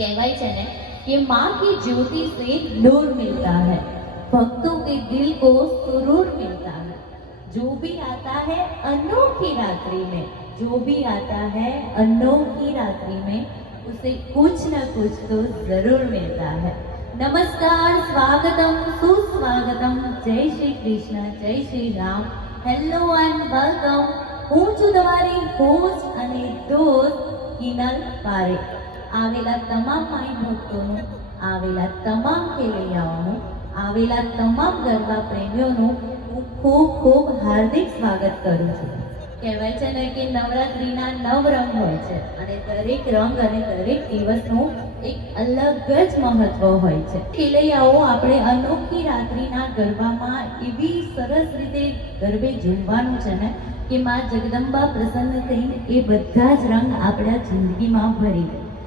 कहवाय है ने कि माँ की ज्योति से नूर मिलता है, भक्तों के दिल को सुरूर मिलता है। जो भी आता है अनोखी रात्रि में, जो भी आता है अनोखी रात्रि में, उसे कुछ न कुछ तो जरूर मिलता है। नमस्कार, स्वागतम, सुस्वागतम, जय श्री कृष्ण, जय Shri Ram, hello and welcome. હું છું તમારી હોસ્ટ અને દોસ્ત કિનલ પારેખ। આવેલા તમામ માઈ ભક્તોનું, આવેલા તમામ ખેલૈયાઓનું, આવેલા તમામ ગરબા પ્રેમીઓનું હું ખૂબ ખૂબ હાર્દિક સ્વાગત કરું છું। કહેવાય છે ને કે નવરાત્રિના 9 રંગ હોય છે અને દરેક રંગ અને દરેક દિવસનું એક અલગ જ મહત્વ હોય છે। ખેલૈયાઓ આપણે અનોખી રાત્રિના ગરબામાં એવી સરસ રીતે ગરબે ઝૂમવાનું છે ને કે માં જગદંબા પ્રસન્ન થઈને એ બધા જ રંગ આપણા જિંદગીમાં ભરી દે।